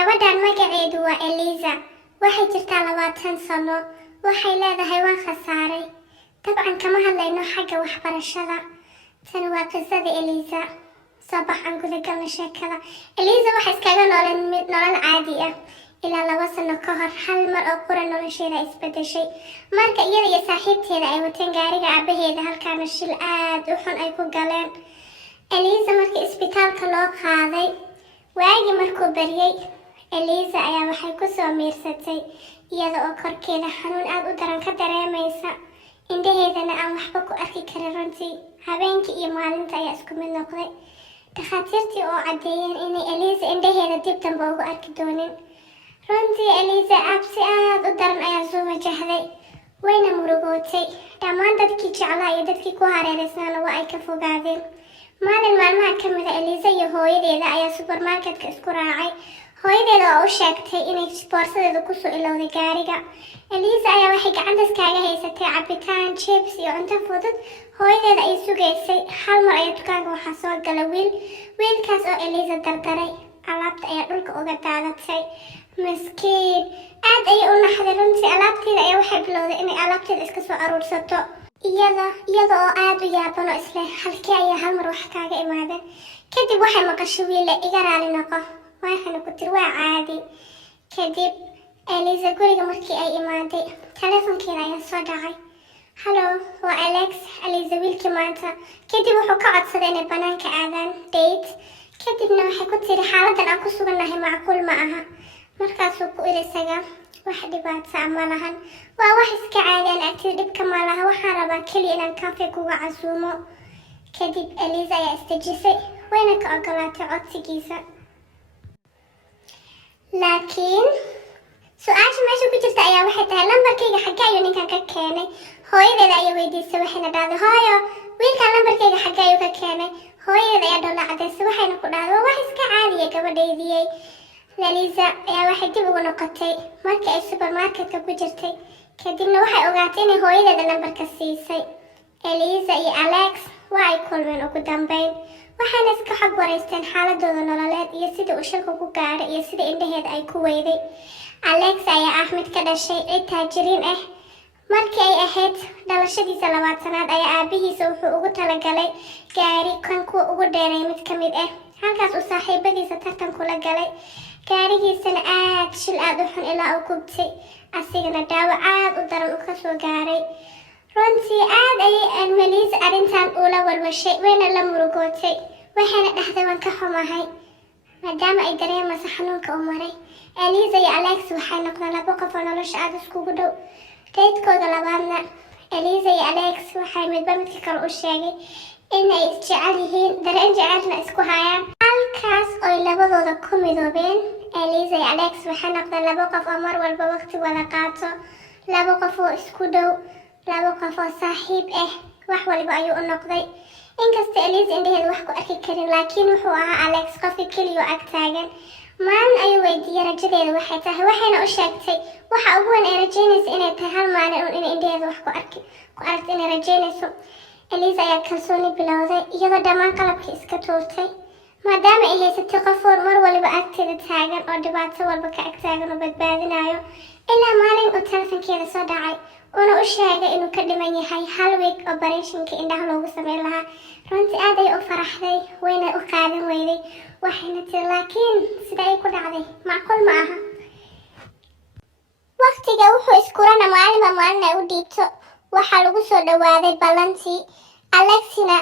gabadhan magaceedu waa Eliza. waxay jirtaa 20 sano. waxay leedahay waan khasaaray. dabcan kama hadlayno xagga waxbarashada. tani waa qisada Eliza. sabax aan guda galno sheekada. Eliza waxay iskaga nolol caadi ah ilaa 2 sano ka hor. hal mar oo qura nolosheeda isbedeshay marka iyada iyo saaxiibteeda ay wateen gaariga aabaheeda halkaana shil aad u xun ay ku galeen. Eliza markii isbitaalka loo qaaday, waagi markuu baryay, Eliza ayaa waxay ku soo miirsatay iyada oo korkeeda xanuun aad u daran ka dareemaysa, indhaheedana aan waxba ku arki karin. runtii habeenkii iyo maalinta ayaa isku mid noqday. dhakhaatiirtii oo caddeeyeen inay Eliza indhaheeda dib dambe ugu arki doonin. runtii Eliza cabsi aad u daran ayaa soo wajahday, wayna murugootay. dhammaan dadkii jeclaa iyo dadkii ku hareereysnaana waa ay ka fogaadeen. maalin maalmaha ka mid ah, Eliza iyo hooyadeeda ayaa supermarketka isku raacay. hooyadeeda oo u sheegtay inay boorsadeeda kusoo ilowday gaariga. Eliza ayaa waxay gacanta iskaaga haysatay cabitaan, chips iyo cunto fudud. hooyadeeda ay sugaysay. hal mar ayaa dukaanka waxaa soo gala wiilkaas oo Eliza dardaray. alaabta ayaa dhulka uga daadatay. miskiin aad ayay u naxday. runtii alaabteeda ayaa waxay bilowday inay alaabteeda iska soo aruursato iyada oo aad u yaabano isle halkii ayaa hal mar wax kaaga imaadeen. kadib waxay maqashay wiile, iga raali noqo. waxayna ku tiri waa caadi. kadib Eliza guriga markii ay imaaday, telefonkeeda ayaa soo dhacay. hallo, waa Alex. Eliza wiilkii maanta. kadib wuxuu ka codsaday inay banaanka aadaan date. kadibna waxay ku tiri xaaladan aan ku sugannahay macquul ma aha. markaasuu ku iri isaga, wax dhibaato ma lahan, waa wax iska caadi aan agtida dhibka ma laha, waxaan rabaa keliya inaan kafee kuga casuumo. kadib Eliza ayaa isdejisay, wayna ka ogolaatay codsigiisa. laakiin su-aasha meesha ku jirta ayaa waxay tahay, lambarkayga xagga ayuu ninkan ka keenay? hooyadeeda ayaa weydiisay, waxayna dhahday, hooyo wiilkan lambarkayga xagga ayuu ka keenay? hooyadeeda ayaa dhoola cadaysay, waxayna ku dhahday, waa wax iska caadiya gabadhaydiyey. Eliza ayaa waxay dib ugu noqotay markii ay supermarketka ku jirtay. kadibna waxay ogaatay inay hooyadeeda lambarka siisay. Eliza iyo Alex waa ay kulmeen ugu dambeyn, waxayna iska xog wareysteen xaaladooda nololeed iyo sida uu shilku ku gaadhay iyo sida indhaheeda ay ku weyday. Alex ayaa ah mid ka dhashay cid taajiriin ah. markii ay ahayd dhalashadiisa 20aad ayaa aabihiisa wuxuu ugu talagalay gaari kan kuwa ugu dheeray mid ka mid ah, halkaas uu saaxiibadiisa tartan kula galay. gaarigiisana shil aad u xun ilaa uu gubtay, asigana dhaawac aad u daran uu kasoo gaaray. runtii aad ayay Eliza arrintan ula walwashay, wayna la murugootay. waxayna dhahday, waan ka xumahay maadaama ay dareemayso xanuunka uu maray. Eliza iyo Alex waxay noqdeen 2 qof oo nolosha aad iskugu dhow. daydkooda labaadna, Eliza iyo Alex waxay midba midka kale u sheegay inay isjecel yihiin, dareen jecelna isku hayaan. halkaas oy labadooda ku midoobeen. Eliza iyo Alex waxay noqdeen 2 qof oo mar walba waqti wada qaato, 2 qof oo isku dhow, 2 qof oo saaxiib ah. wax walba ayuu u noqday. inkasta Eliza indhaheeda wax ku arki karin, laakiin wuxuu ahaa Alex qofka keliya oo ag taagan. maalin ayuu weydiiyey rajadeeda waxay tahay, waxayna u sheegtay waxa ugu weyn ay rajaynaysa inay tahay hal maalin uun inay indhaheeda wax ku aragto inay rajaynayso. Eliza ayaa kalsooni bilowday, iyadoo dhammaan qalabkii iska tuurtay, maadaama ay haysatay qof mar waliba agteeda taagan oo dhibaato walba ka ag taagan oo badbaadinayo. ilaa maalin uu telefonkeeda soo dhacay, uuna u sheegay inuu ka dhiman yahay hal week operationka indhaha loogu sameyn lahaa. runtii aad ayay u faraxday, wayna u qaadan weyday. waxayna tiri, laakiin sida ay ku dhacday macquul ma aha. waqtiga wuxuu iskurana maalinba maalin ay u dhiibto. waxaa lagu soo dhawaaday ballantii. Alexina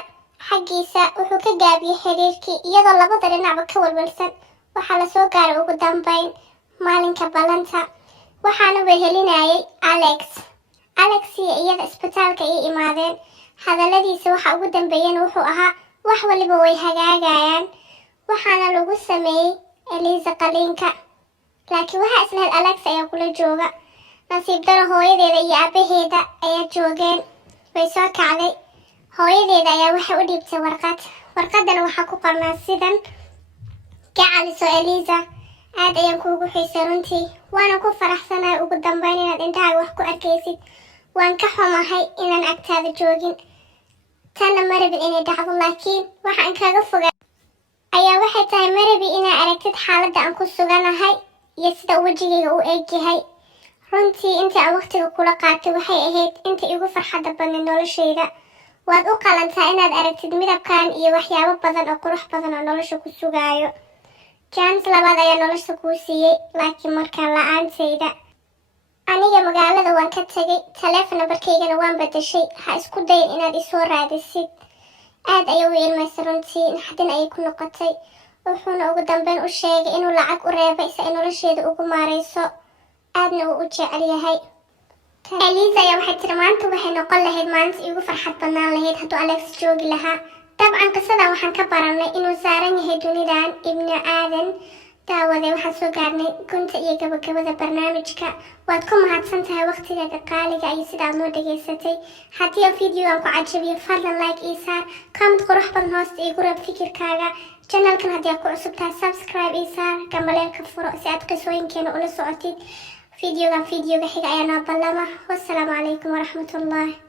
xaggiisa wuxuu ka gaabiyey xiriirkii, iyadoo labada dhinacba ka walwalsan. waxaa lasoo gaaray ugu dambeyn maalinka ballanta, waxaana wehelinayay Alex iyo iyada isbitaalka ay imaadeen. hadaladiisa waxa ugu dambeeyana wuxuu ahaa, wax waliba way hagaagayaan. waxaana lagu sameeyey Eliza qaliinka, laakiin waxaa islahayd Alex ayaa kula jooga. nasiib daro hooyadeeda iyo aabaheeda ayaa joogeen. way soo kacday. hooyadeeda ayaa waxay u dhiibtay warqadana waxaa ku qornaa sidan, ka caliso Eliza, aad ayaan kuugu xiisay runtii, waana ku faraxsanahay ugu dambeyn inaad indhahaaga wax ku arkaysid. waan ka xumahay inaan agtaada joogin, tanna ma rabin inay dhacdo, laakiin waxaan kaga fogaa ayaa waxay tahay ma rabi inaa aragtid xaaladda aan ku suganahay. iyo sida wejigayga u egyahay. runtii intii aan waqtiga kula qaatay waxay ahayd inta igu farxadda badneyd noloshayda. waad u qalantaa inaad aragtid midabkan iyo waxyaabo badan oo qurux badan oo nolosha ku sugaayo. jaanis labaad ayaa nolosha kuu siiyey, laakiin markaan la-aantayda. aniga magaalada waan ka tagay, taleefon nambarkaygana waan bedeshay. ha isku dayin inaad isoo raadisid. aad ayay u ilmaysay runtii, naxdin ayay ku noqotay. wuxuuna ugu dambeyn u sheegay inuu lacag u reebay si ay nolosheeda ugu maarayso, aadna uu u jecel yahay. Eliza ayaa waxay tiri maanta waxay noqon lahayd maalinta iigu farxad badnaan lahayd hadduu Alex joogi lahaa. dabcan qisadan waxaan ka baranay inuu saaran yahay dunidan ibni aadan. daawade waxaan soo gaarnay gunta iyo gabagabada barnaamijka. waad ku mahadsan tahay waqtigaaga qaaliga iyo sidaad noo dhageysatay. haddii oo videogan ku cajabiyo fadlan like ii saar, comment qurux badan hoosta iigu reeb fikirkaaga. channelkan haddii aad ku cusub tahay subscribe ii saar, gambaleelka furo si aad qisooyinkeena ula socotid. videogan videoga xiga ayaa noo ballama. wassalaamu calaykum waraxmatullaah.